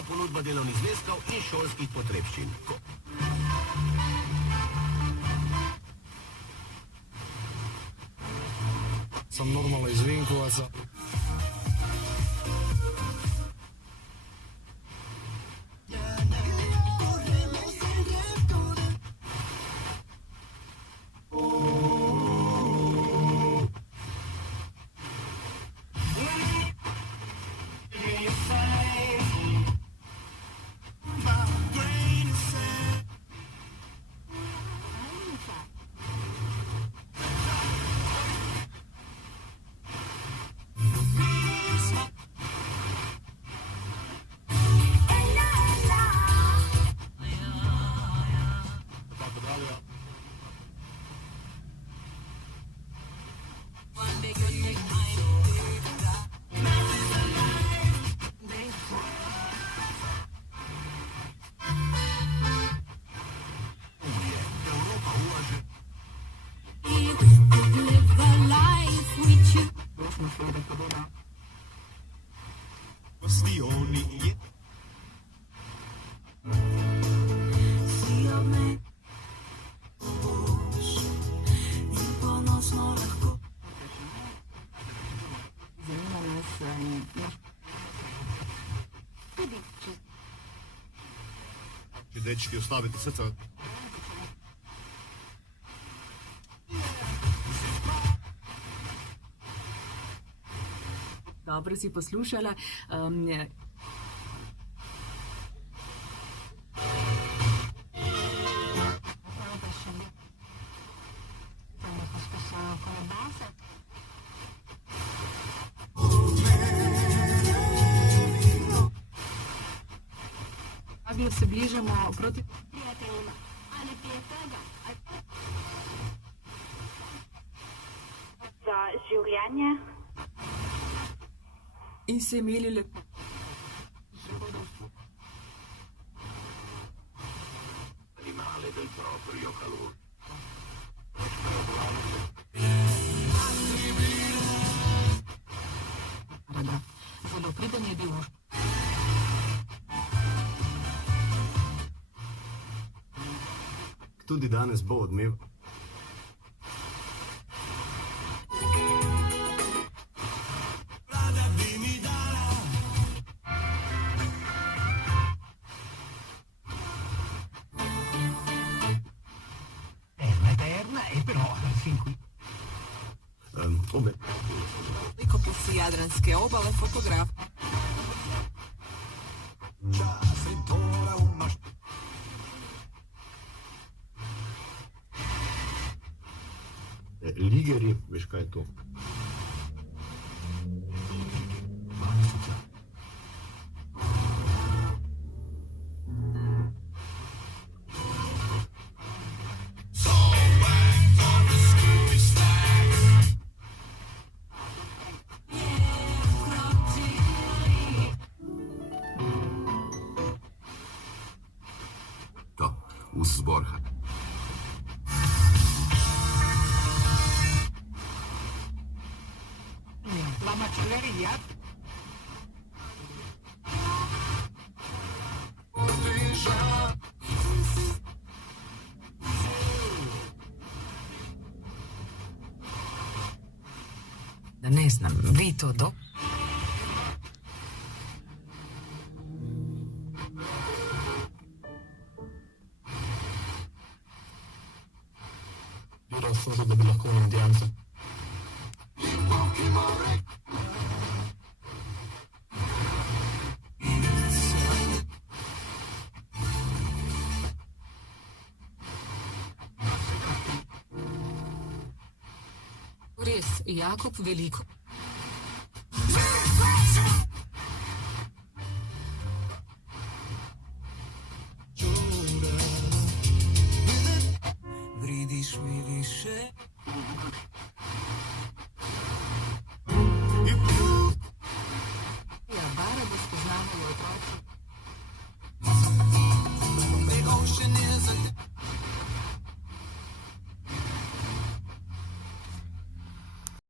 polna ponudba delovnih zvezkov in šolskih potrebščin. Sam normalno iz Vinkovaca. Dečki, ustavite srca. Dobro si poslušala. Se bližamo proti prijateljima. Ali prijatelja? Za življenje. In se imeli lepo. Animale del proprio calore. Vodopriden je bil. Tudi danes bo odmev. Eterna e però fin qui. Veliko si jadranske obale fotograf. Ligeri, veš kaj je to? To, vzbor. La macelleria. Da ne znam, vi to do... Biral sem se, da bi lahko Indijanca. Res, Jakob Veliko.